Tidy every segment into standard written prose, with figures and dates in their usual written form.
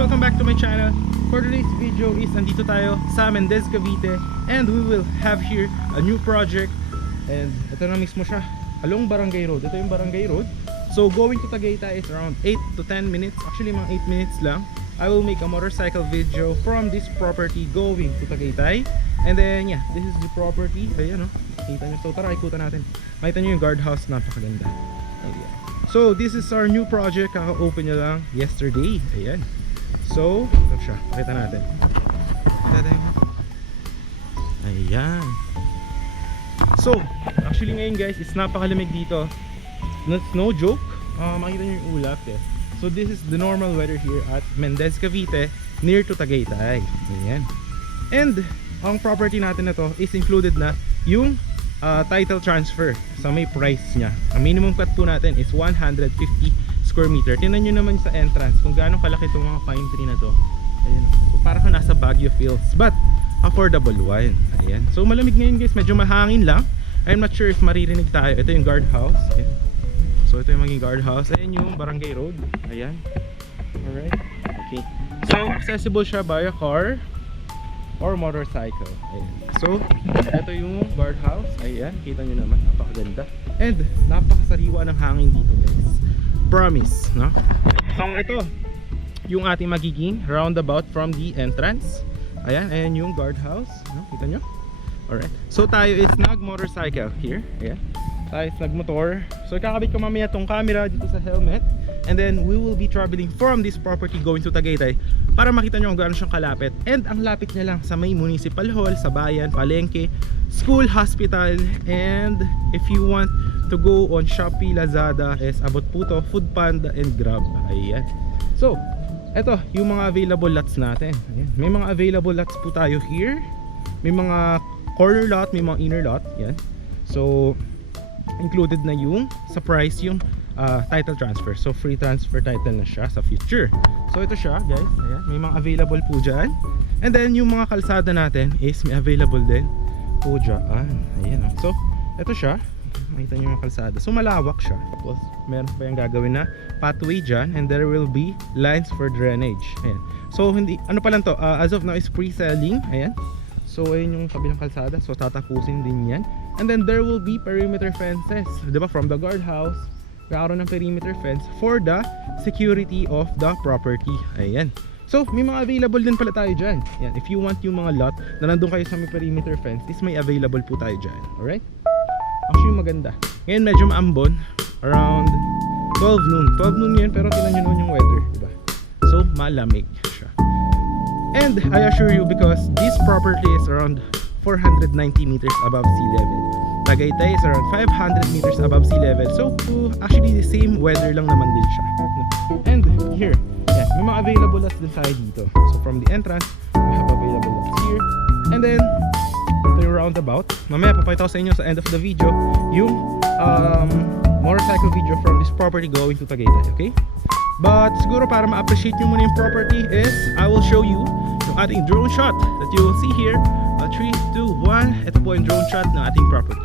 welcome back to my channel. For today's video is andito tayo sa Mendez, Cavite, and we will have here a new project. And ito na mismo siya, along Barangay Road. Ito yung Barangay Road. So going to Tagaytay is around 8 to 10 minutes. Actually mga 8 minutes lang. I will make a motorcycle video from this property going to Tagaytay. And then yeah, this is the property. Ayan o, kita nyo. So tara, ikutan natin. Makita nyo yung guardhouse, napakaganda. Ayan. So this is our new project. Kaka-open nyo lang yesterday. Ayan. So ito siya, pakita natin. Ayan. So actually ngayon guys, it's napakalamig dito. That's no joke. Makita nyo yung ulap eh. So this is the normal weather here at Mendez, Cavite, near to Tagaytay. Ayan. And ang property natin na to is included na yung title transfer sa may price niya. Ang minimum cut po natin is 150 square meter. Tingnan nyo naman sa entrance kung gaano kalaki itong mga pine tree na to. Ayan. So parang nasa Baguio Fields, but affordable one. Ayan. So malamig ngayon guys, medyo mahangin lang. I'm not sure if maririnig tayo. Ito yung guardhouse. Ayan. So ito yung maging guardhouse. Ayan yung Barangay Road. Ayan. Alright. Okay. So accessible siya by a car or motorcycle. Ayan. So ito yung guardhouse. Ayan. Kita nyo naman. Napakaganda. And napakasariwa ng hangin dito guys. Promise. No? So ito yung ating magiging roundabout from the entrance. Ayan. Ayan yung guardhouse. No? Kita nyo? Alright. So tayo is nag-motorcycle here. Ayan. Tayo is nag-motor. So kakabit ko mamaya tong camera dito sa helmet. And then we will be traveling from this property going to Tagaytay para makita nyo kung gaano siyang kalapit. And ang lapit niya lang sa may municipal hall, sa bayan, palengke, school, hospital. And if you want to go on Shopee, Lazada, is abot po to, Foodpanda and Grab. Ayan. So eto yung mga available lots natin. Ayan. May mga available lots po tayo here. May mga corner lot, may mga inner lot. Yan. So included na yung sa price yung title transfer. So free transfer title na siya sa future. So ito siya guys. Ayan. May mga available po dyan. And then yung mga kalsada natin is may available din po dyan. Ayan. So ito siya. Makita nyo yung mga kalsada. So malawak siya. Tapos meron pa yung gagawin na pathway dyan. And there will be lines for drainage. Ayan. So hindi, ano pa lang to, as of now is pre-selling. Ayan. So ayun yung kabilang kalsada. So tatapusin din yan. And then there will be perimeter fences, diba? From the guardhouse, kakaroon ng perimeter fence for the security of the property. Ayan. So may mga available din pala tayo dyan. Ayan. If you want yung mga lot na nandun kayo sa may perimeter fence, is may available po tayo dyan. Alright? Actually maganda. Ngayon medyo maambon. Around 12 noon. 12 noon ngayon, pero tinan nyo naman yung weather, diba? So malamig siya. And I assure you, because this property is around 490 meters above sea level. Tagaytay is around 500 meters above sea level. So actually the same weather lang naman din siya. And here, yeah, may mga available lots din tayo dito. So from the entrance, we have available lots here. And then ito yung roundabout. Mamaya papakita ko sa inyo sa end of the video yung motorcycle video from this property going to Tagaytay. Okay? But siguro para ma-appreciate nyo muna yung property is I will show you yung ating drone shot that you will see here. 3, 2, 1. Ito po yung drone shot ng ating property.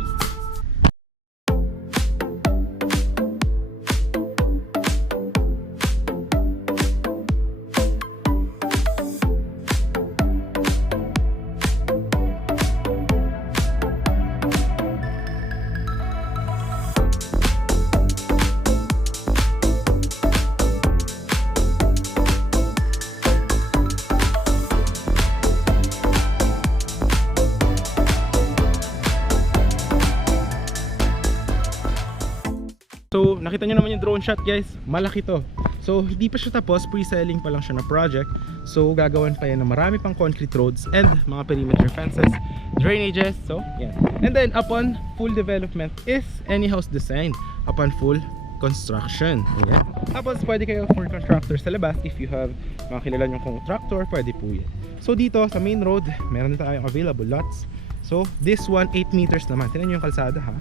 So nakita nyo naman yung drone shot guys, malaki to. So hindi pa siya tapos, pre-selling pa lang siya na project. So gagawan pa yan ng marami pang concrete roads and mga perimeter fences, drainages. So yeah. And then upon full development is any house design upon full construction. Ayan. Tapos pwede kayo for contractor sa labas. If you have mga kilala nyong contractor, pwede po yan. So dito sa main road, meron na tayong available lots. So this one 8 meters naman. Tingnan nyo yung kalsada ha.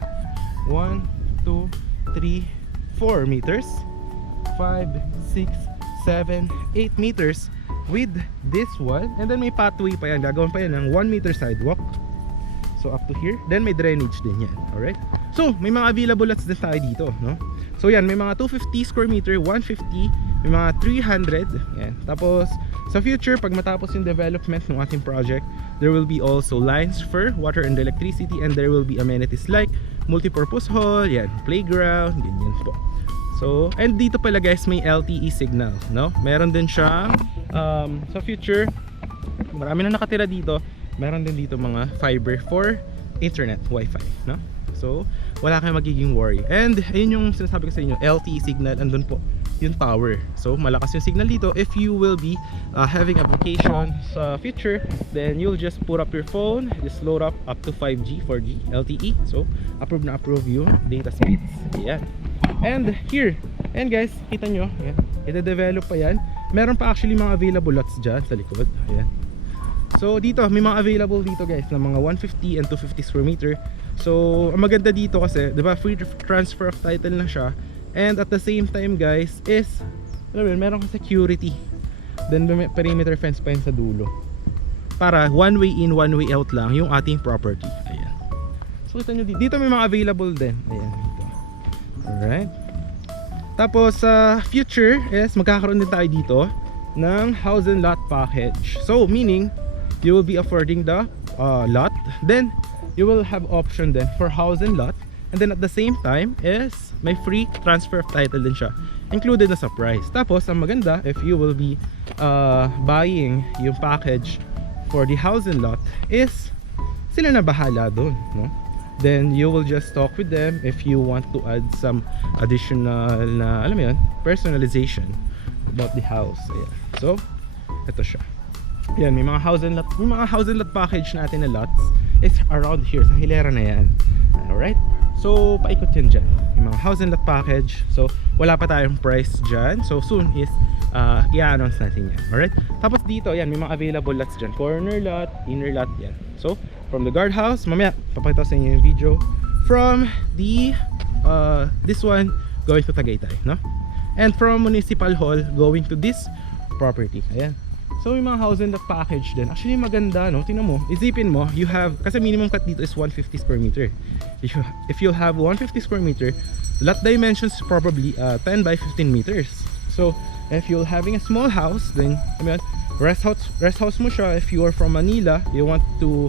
1, 2, 3, 4 meters, 5, 6, 7, 8 meters with this one. And then may pathway pa yan. Gagawin pa yan ng 1 meter sidewalk. So up to here. Then may drainage din yan. Alright? So may mga available lots din tayo dito, no? So yan, may mga 250 square meter, 150 may mga 300. Yan. Tapos sa future, pag matapos yung development ng ating project, there will be also lines for water and electricity, and there will be amenities like multipurpose hall, yan, playground, ganyan po. So, and dito pala guys, may LTE signal, no? Meron din siya sa future, marami na nakatira dito. Meron din dito mga fiber for internet, wifi, no? So, wala kayong magiging worry. And ayun yung sinasabi ko sa inyo, LTE signal, andun po yung tower. So, malakas yung signal dito. If you will be having a vacation sa future, then you'll just put up your phone, just load up to 5G, 4G, LTE. So, approve na approve yung data speeds. Ayan. And here, and guys, kita nyo, ayan, ide-develop pa yan. Meron pa actually mga available lots dyan sa likod. Ayan. So dito, may mga available dito guys na mga 150 and 250 square meter. So ang maganda dito kasi, 'di ba, free transfer of title na siya. And at the same time guys is, alam mo yun, meron kang security. Then may perimeter fence pa yun sa dulo. Para one way in, one way out lang yung ating property. Ayan. So kita nyo dito may mga available din. Ayan dito. Alright. Tapos sa future is magkakaroon din tayo dito ng house and lot package. So meaning you will be affording the lot, then you will have option then for house and lot, and then at the same time is may free transfer of title din siya included na sa price. Tapos ang maganda, if you will be buying yung package for the house and lot, is sila na bahala doon, no? Then you will just talk with them if you want to add some additional na, alam mo yun, personalization about the house. Ayan. So ito siya. Yan, may mga house and lot package natin na lots is around here sa hilera na yan. Alright? So paikot yan dyan, yung mga house and lot package. So wala pa tayong price dyan, so soon is i-announce natin yan. Alright? Tapos dito, yan, may mga available lots dyan, corner lot, inner lot, yan. So from the guardhouse, mamaya papakita ko sa inyo yung video from the this one going to Tagaytay, no? And from Municipal Hall going to this property. Ayan. So yung mga house and lot package din, actually maganda, no? Tingnan mo, isipin mo, you have, kasi minimum cut dito is 150 square meter. If you have 150 square meter, lot dimensions probably 10 by 15 meters. So if you're having a small house, then I mean, rest house mo siya. If you are from Manila, you want to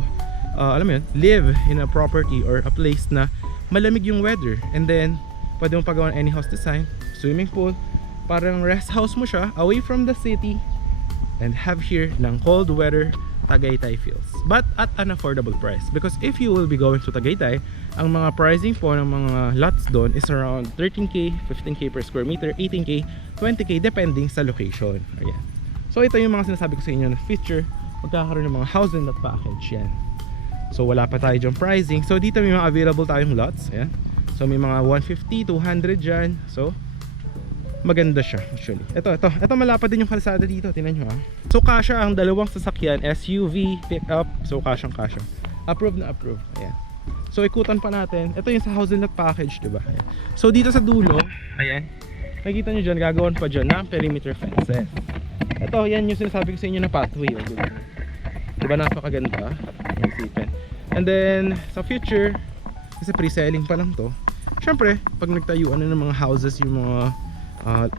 alam mo yun, live in a property or a place na malamig yung weather, and then pwede mo pagawa any house design, swimming pool, parang rest house mo siya away from the city, and have here ng cold weather Tagaytay feels, but at an affordable price. Because if you will be going to Tagaytay, ang mga pricing po ng mga lots doon is around 13k, 15k per square meter, 18k, 20k depending sa location. Ayan. So ito yung mga sinasabi ko sa inyo na feature, magkakaroon ng mga house and lot package yan. So wala pa tayo dyan pricing. So dito may mga available tayong lots. Ayan. So may mga 150, 200 dyan. So maganda siya actually. Ito malapad din yung kalsada dito. Tingnan nyo ha. So kasha ang dalawang sasakyan, SUV, pickup. So kasha. Approve na approve. Ayan. So ikutan pa natin. Ito yung sa house and lot package, diba? Ayan. So dito sa dulo, ayan, nakikita nyo dyan, gagawin pa dyan ng perimeter fences. Ito, yan yung sinasabi ko sa inyo na pathway. Diba napakaganda? Isipin. And then sa future, kasi pre-selling pa lang to, syempre pag nagtayuan na ng mga houses yung mga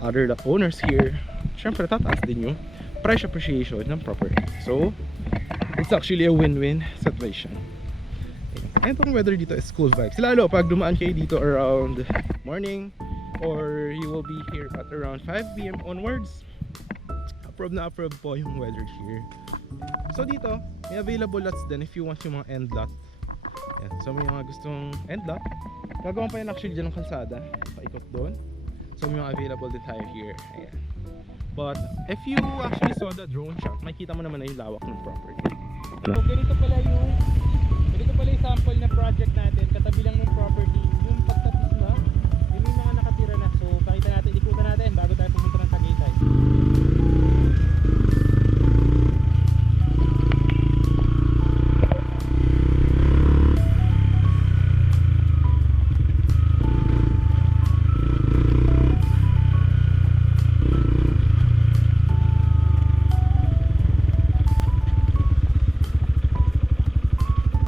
other owners here, syempre tataas din yung price appreciation ng property. So it's actually a win-win situation. And itong weather dito is cool vibes, lalo pag dumaan kayo dito around morning, or you will be here at around 5 PM onwards. Approve na approve po yung weather here. So dito may available lots din if you want yung mga end lot. Yan. So may mga gustong end lot, gagawin pa yun actually dyan ng kalsada, paikot doon. So may mga available din tayo here. Ayan. But if you actually saw the drone shot, makikita mo naman na yung lawak ng property. So ganito pala yung sample na project natin. Katabi lang ng property, yung pagtapos na, yung may mga nakatira na. So pakita natin, ikutan natin bago tayo pumunta ng Tagaytay.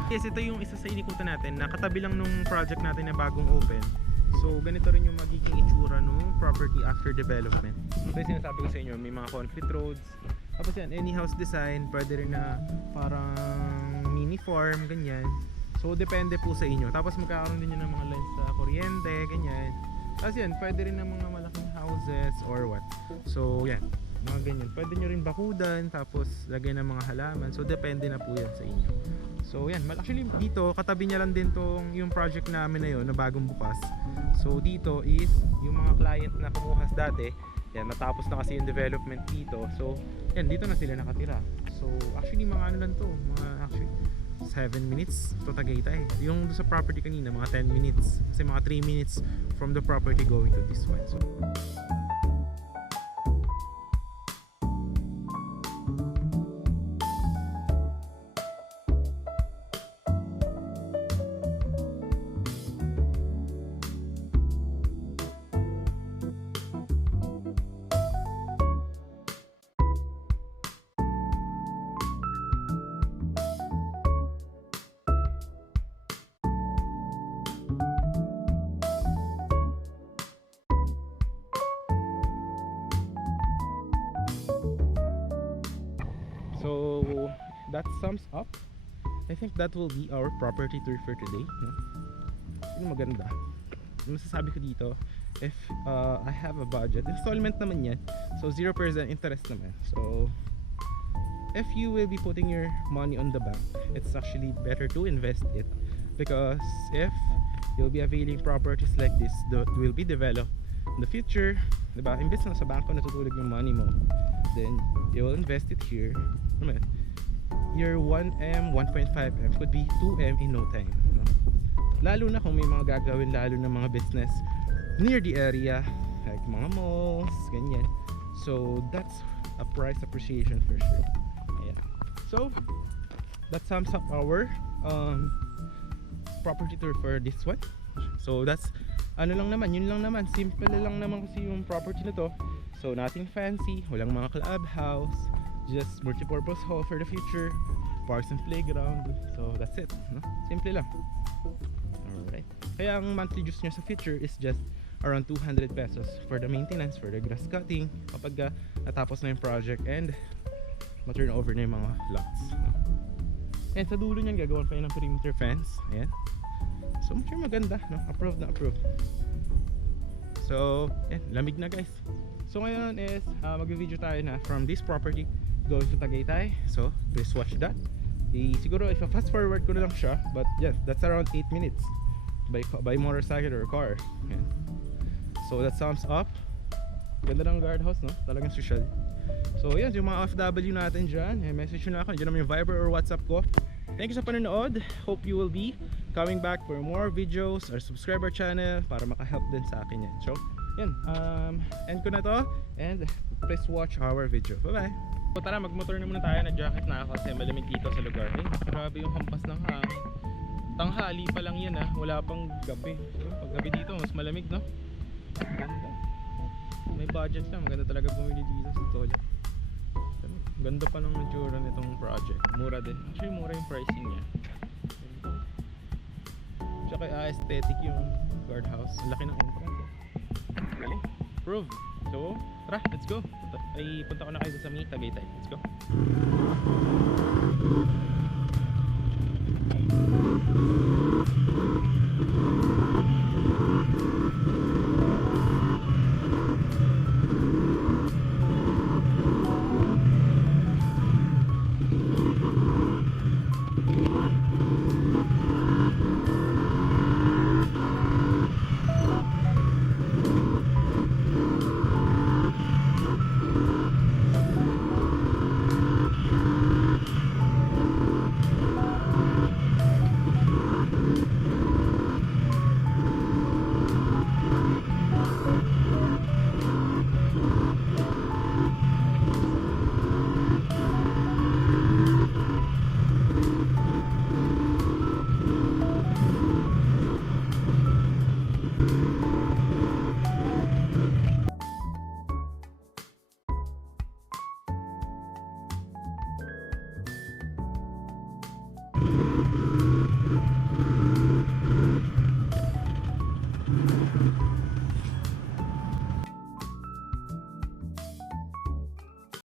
Yes, ito yung isa sa inikutan natin na katabi lang nung project natin na bagong open. So ganito rin yung magiging itsura ng property after development. So yung sinasabi ko sa inyo, may mga concrete roads. Tapos yan, any house design, pwede rin na parang mini farm, ganyan. So depende po sa inyo. Tapos magkakaroon din yun ng mga lines sa kuryente, ganyan. Tapos yan, pwede rin ng mga malaking houses or what. So yan, mga ganyan. Pwede nyo rin bakudan, tapos lagay ng mga halaman. So depende na po yan sa inyo. So yan, actually dito katabi niya lang din tong yung project namin na yun na bagong bukas. So dito is yung mga client na kumuha dati, yan natapos na kasi yung development dito. So yan, dito na sila nakatira. So actually mga ano lang to, mga actually 7 minutes to Tagaytay. Yung sa property kanina mga 10 minutes. Kasi mga 3 minutes from the property going to this one. So that sums up. I think that will be our property tour for today, no? Yung maganda. Yung masasabi ko dito, if I have a budget, installment naman yan. So 0% interest naman. So if you will be putting your money on the bank, it's actually better to invest it, because if you'll be availing properties like this that will be developed in the future, diba? Imbes na sa bangko natutulog yung money mo, then you will invest it here. Ano, your 1M, 1.5M could be 2M in no time, no? Lalo na kung may mga gagawin, lalo na mga business near the area, like mga malls, ganyan. So that's a price appreciation for sure. Ayan. So that sums up our property tour for this one. So that's ano lang naman, yun lang naman, simple lang naman kasi yung property na to. So nothing fancy, walang mga clubhouse, just multi-purpose hall for the future, parks and playground. So that's it, no? Simple lang. Alright. Kaya ang monthly dues nyo sa future is just around 200 pesos for the maintenance, for the grass cutting, kapag natapos na yung project and ma-turn over na yung mga lots, no? And sa dulo nyan, gagawin pa yun ng perimeter fence. Ayan. So much maganda, no? Approved na approved. So, yan, lamig na guys. So ngayon is mag-video tayo na from this property going to Tagaytay. So please watch that. Siguro if fast forward ko na lang siya, but yeah, that's around 8 minutes by motorcycle or car. Yan. So that sums up. Ganda ng guardhouse, no? Talagang social. So yan, yung mga OFW natin dyan, message nyo na ako. Diyan naman yung Viber or WhatsApp ko. Thank you sa panonood. Hope you will be coming back for more videos or subscribe our channel para makahelp din sa akin yan. So yan, end ko na to and please watch our video. Bye bye. So tara, magmotor na muna tayo. Nag-jacket na ako kasi malamig dito sa lugar. Grabe yung hampas ng hangin. Tanghali pa lang yan, wala pang gabi. So pag gabi dito mas malamig, no? Ganda. May budget lang, maganda talaga bumili dito sa Tolya. Ganda pa ng itsura nitong project. Mura din. Actually mura yung pricing niya. Tsaka aesthetic yung guardhouse. Ang laki ng entrance. Galing. Prove. So, tara, let's go. Ay, punta ko na kayo sa Tagaytay. Let's go.